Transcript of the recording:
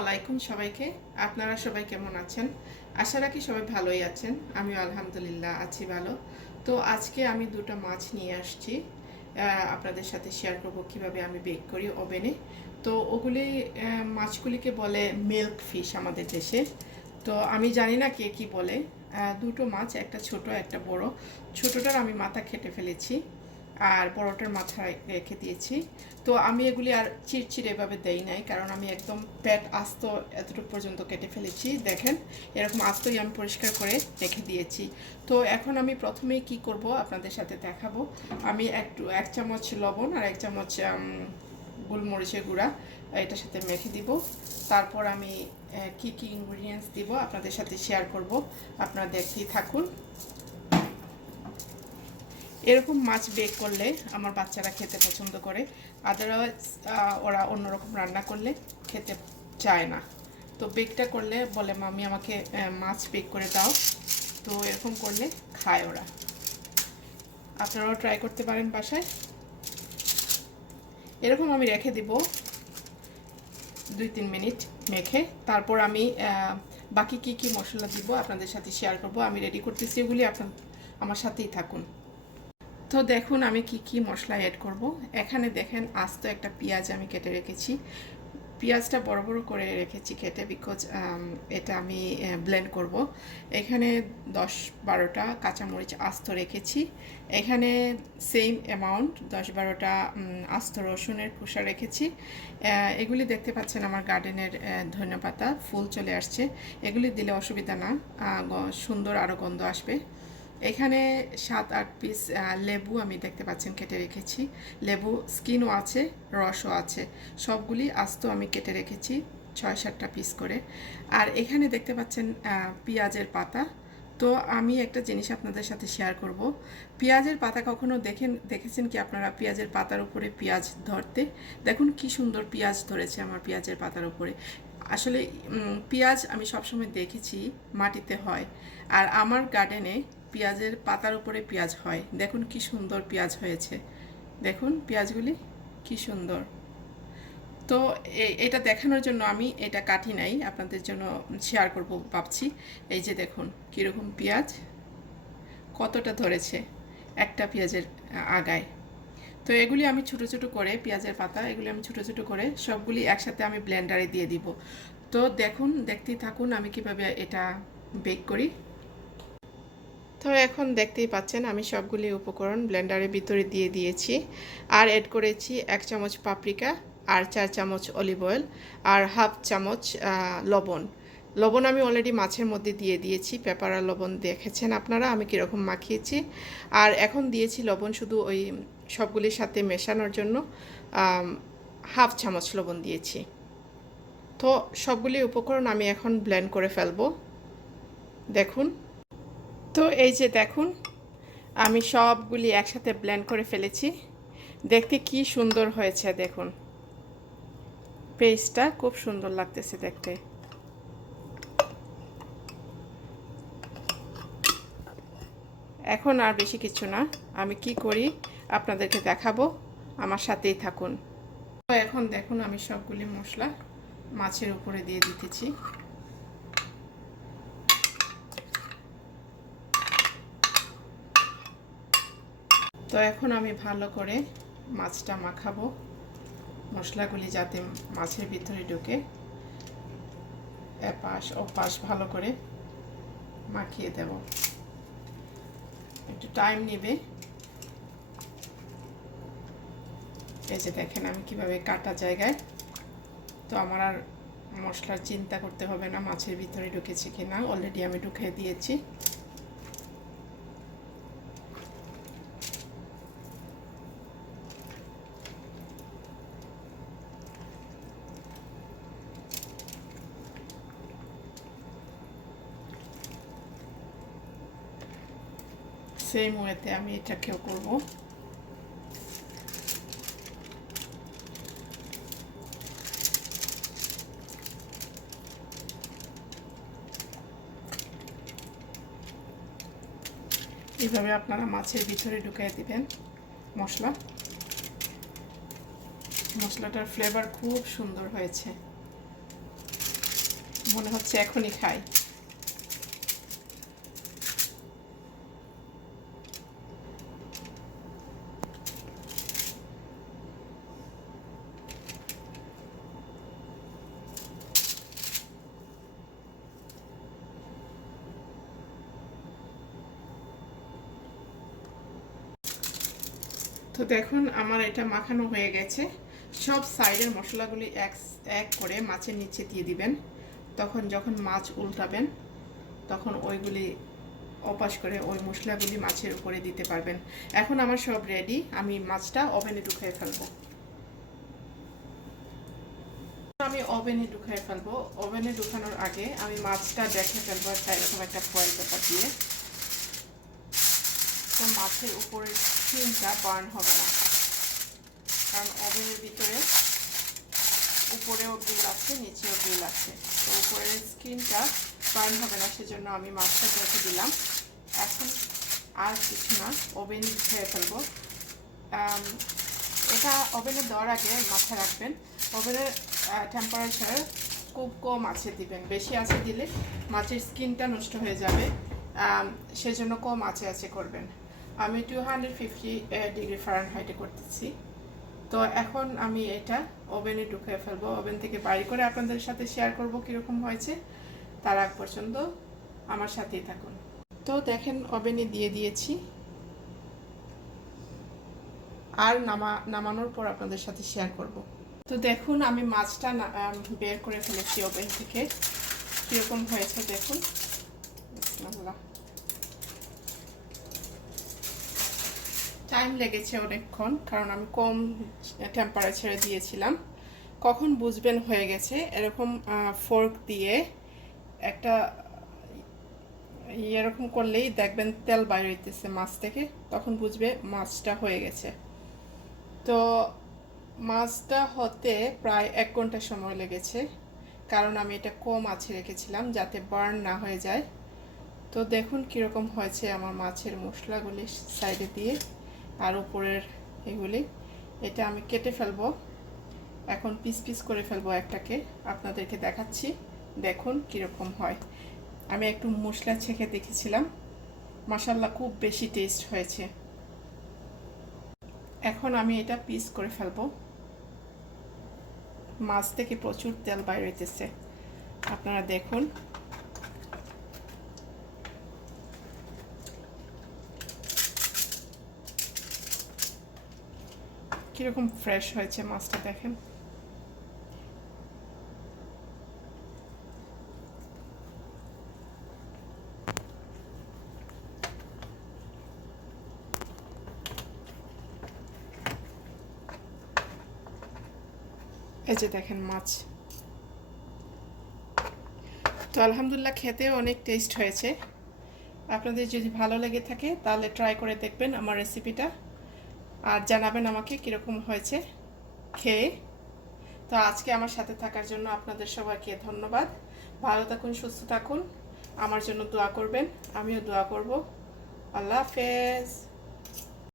আলাইকুম সবাইকে। আপনারা সবাই কেমন আছেন? আশা রাখি সবাই ভালোই আছেন। আমিও আলহামদুলিল্লাহ আছি ভালো। তো আজকে আমি দুটো মাছ নিয়ে আসছি, আপনাদের সাথে শেয়ার করব কিভাবে আমি বেক করি ওভেনে। তো ওগুলি মাছগুলিকে বলে মিল্ক ফিশ আমাদের দেশে। তো আমি জানি না কে কি বলে। দুটো মাছ, একটা ছোট একটা বড়। ছোটটার আমি মাথা কেটে ফেলেছি আর বড়টার মাথা রেখে দিয়েছি। তো আমি এগুলি আর চিড়চিড়ে এভাবে দেই নাই, কারণ আমি একদম পেট আস্ত এতটুকু পর্যন্ত কেটে ফেলেছি। দেখেন, এরকম আস্তই আমি পরিষ্কার করে রেখে দিয়েছি। তো এখন আমি প্রথমেই কি করব আপনাদের সাথে দেখাবো। আমি এক চামচ লবণ আর এক চামচ গোলমরিচের গুঁড়া এটার সাথে মেখে দিব। তারপর আমি কি কি ইনগ্রিডিয়েন্টস দিব আপনাদের সাথে শেয়ার করব, আপনারা দেখতেই থাকুন। এরকম মাছ বেক করলে আমার বাচ্চারা খেতে পছন্দ করে, আদারওয়াইজ ওরা অন্যরকম রান্না করলে খেতে চায় না। তো বেকটা করলে বলে মামি আমাকে মাছ বেক করে দাও। তো এরকম করলে খায় ওরা। আপনারাও ট্রাই করতে পারেন বাসায়। এরকম আমি রেখে দিব 2-3 মিনিট মেখে। তারপর আমি বাকি কি কি মশলা দিব আপনাদের সাথে শেয়ার করব। আমি রেডি করতেছি ওগুলি, আপনার আমার সাথেই থাকুন। তো দেখুন আমি কি কি মশলা অ্যাড করব। এখানে দেখেন আস্ত একটা পেঁয়াজ আমি কেটে রেখেছি। পেঁয়াজটা বড় বড় করে রেখেছি কেটে, বিকজ এটা আমি ব্লেন্ড করব। এখানে 10-12টা কাঁচামরিচ আস্ত রেখেছি। এখানে সেম অ্যামাউন্ট 10-12টা আস্ত রসুনের খোসা রেখেছি। এগুলি দেখতে পাচ্ছেন আমার গার্ডেনের ধনেপাতা ফুল চলে আসছে। এগুলি দিলে অসুবিধা না, সুন্দর আরও গন্ধ আসবে। এখানে 7-8 পিস লেবু আমি দেখতে পাচ্ছেন কেটে রেখেছি। লেবু স্কিনও আছে, রসও আছে। সবগুলি আস্ত আমি কেটে রেখেছি 6-7টা পিস করে। আর এখানে দেখতে পাচ্ছেন পেঁয়াজের পাতা। তো আমি একটা জিনিস আপনাদের সাথে শেয়ার করব। পেঁয়াজের পাতা কখনো দেখেছেন কি আপনারা পেঁয়াজের পাতার উপরে পেঁয়াজ ধরতে? দেখুন কি সুন্দর পেঁয়াজ ধরেছে আমার পেঁয়াজের পাতার উপরে। আসলে পেঁয়াজ আমি সবসময় দেখেছি মাটিতে হয়, আর আমার গার্ডেনে পেঁয়াজের পাতার উপরে পেঁয়াজ হয়। দেখুন কি সুন্দর পেঁয়াজ হয়েছে, দেখুন পেঁয়াজগুলি কি সুন্দর। তো এটা দেখানোর জন্য আমি এটা কাটি নাই, আপনাদের জন্য শেয়ার করব ভাবছি। এই যে দেখুন কীরকম পেঁয়াজ কতটা ধরেছে একটা পেঁয়াজের আগায়। তো এগুলি আমি ছোট ছোট করে, পেঁয়াজের পাতা এগুলি আমি ছোট ছোট করে সবগুলি একসাথে আমি ব্লেন্ডারে দিয়ে দিব। তো দেখুন, দেখতেই থাকুন আমি কিভাবে এটা বেক করি। তো এখন দেখতেই পাচ্ছেন আমি সবগুলি উপকরণ ব্লেন্ডারের ভিতরে দিয়ে দিয়েছি। আর অ্যাড করেছি 1 চামচ পাপরিকা, আর 4 চামচ অলিভ অয়েল, আর হাফ চামচ লবণ। লবণ আমি অলরেডি মাছের মধ্যে দিয়ে দিয়েছি। পেপার আর লবণ দেখেছেন আপনারা আমি কীরকম মাখিয়েছি। আর এখন দিয়েছি লবণ শুধু ওই সবগুলির সাথে মেশানোর জন্য হাফ চামচ লবণ দিয়েছি। তো সবগুলি উপকরণ আমি এখন ব্লেন্ড করে ফেলবো। দেখুন, তো এই যে দেখুন আমি সবগুলি একসাথে ব্লেন্ড করে ফেলেছি। দেখতে কি সুন্দর হয়েছে দেখুন, পেস্টটা খুব সুন্দর লাগতেছে দেখতে। এখন আর বেশি কিছু না, আমি কি করি আপনাদেরকে দেখাবো, আমার সাথেই থাকুন। তো এখন দেখুন আমি সবগুলি মশলা মাছের উপরে দিয়ে দিতেছি। তো এখন আমি ভালো করে মাছটা মাখাবো, মশলাগুলি যাতে মাছের ভিতরে ঢুকে। এপাশ ওপাশ ভালো করে মাখিয়ে দেব, একটু টাইম নেবে। এই যে দেখেন আমি কিভাবে কাটা জায়গায়। তো আমার আর মশলার চিন্তা করতে হবে না মাছের ভিতরে ঢুকেছে কিনা, অলরেডি আমি ঢুকিয়ে দিয়েছি। সেম ওয়েতে আমি এটাকেও করব। এইভাবে আপনারা মাছের ভিতরে ঢুকিয়ে দিবেন মশলা। মশলাটার ফ্লেভার খুব সুন্দর হয়েছে। মনে হচ্ছে এখনই খাই। তো দেখুন আমার এটা মাখানো হয়ে গেছে। সব সাইডের মশলাগুলি এক এক করে মাছের নিচে দিয়ে দিবেন। তখন যখন মাছ উল্টাবেন তখন ওইগুলি অপাস করে ওই মশলাগুলি মাছের উপরে দিতে পারবেন। এখন আমার সব রেডি, আমি মাছটা ওভেনে ঢুকিয়ে ফেলবো। আমি ওভেনে ঢুকিয়ে ফেলবো। ওভেনে ঢুকানোর আগে আমি মাছটা দেখে ফেলবো এরকম একটা ফয়েল পেপার দিয়ে, তো মাছের উপরের স্কিনটা বার্ন হবে না, কারণ ওভেনের ভিতরে উপরেও গ্রিল আছে নিচেও গ্রিল আছে, তো উপরের স্কিনটা বার্ন হবে না, সেজন্য আমি মাছটা রেখে দিলাম। এখন আর কিছু না, ওভেনে ঢুকিয়ে ফেলবো। এটা ওভেনে দেওয়ার আগে মাথায় রাখবেন ওভেনের টেম্পারেচার খুব কম আছে দিবেন, বেশি আছে দিলে মাছের স্কিনটা নষ্ট হয়ে যাবে, সেজন্য কম আছে করবেন। আমি 250 ডিগ্রি ফারেনহাইটে করতেছি। তো এখন আমি এটা ওভেনে ঢুকিয়ে ফেলবো, ওভেন থেকে বাইরে করে আপনাদের সাথে শেয়ার করব কীরকম হয়েছে। তার আগ পর্যন্ত আমার সাথেই থাকুন। তো দেখেন ওভেনে দিয়ে দিয়েছি, আর নামানোর পর আপনাদের সাথে শেয়ার করব। তো দেখুন আমি মাছটা বের করে ফেলেছি ওভেন থেকে, কীরকম হয়েছে দেখুন। টাইম লেগেছে অনেকক্ষণ, কারণ আমি কম টেম্পারেচারে দিয়েছিলাম। কখন বুঝবেন হয়ে গেছে, এরকম ফোর্ক দিয়ে একটা এরকম করলেই দেখবেন তেল বাইরে হইতেছে মাছ থেকে, তখন বুঝবে মাছটা হয়ে গেছে। তো মাছটা হতে প্রায় 1 ঘন্টা সময় লেগেছে, কারণ আমি এটা কম আঁচে রেখেছিলাম যাতে বার্ন না হয়ে যায়। তো দেখুন কীরকম হয়েছে আমার মাছের মশলাগুলি সাইডে দিয়ে আর উপরের এগুলি। এটা আমি কেটে ফেলবো, এখন পিস পিস করে ফেলবো একটাকে, আপনাদেরকে দেখাচ্ছি। দেখুন কীরকম হয়। আমি একটু মশলা ছেঁকে দেখেছিলাম, মাশাআল্লাহ খুব বেশি টেস্ট হয়েছে। এখন আমি এটা পিস করে ফেলবো। মাছ থেকে প্রচুর তেল বাইর হইতেছে, আপনারা দেখুন। কিরকম ফ্রেশ হয়েছে মাছটা দেখেন। এই যে দেখেন মাছ। তো আলহামদুলিল্লাহ খেতেও অনেক টেস্ট হয়েছে। আপনাদের যদি ভালো লেগে থাকে তাহলে ট্রাই করে দেখবেন আমার রেসিপিটা, আর জানাবেন আমাকে কীরকম হয়েছে খেয়ে। তো আজকে আমার সাথে থাকার জন্য আপনাদের সবাইকে ধন্যবাদ। ভালো থাকুন, সুস্থ থাকুন, আমার জন্য দোয়া করবেন, আমিও দোয়া করব। আল্লাহ হাফেজ।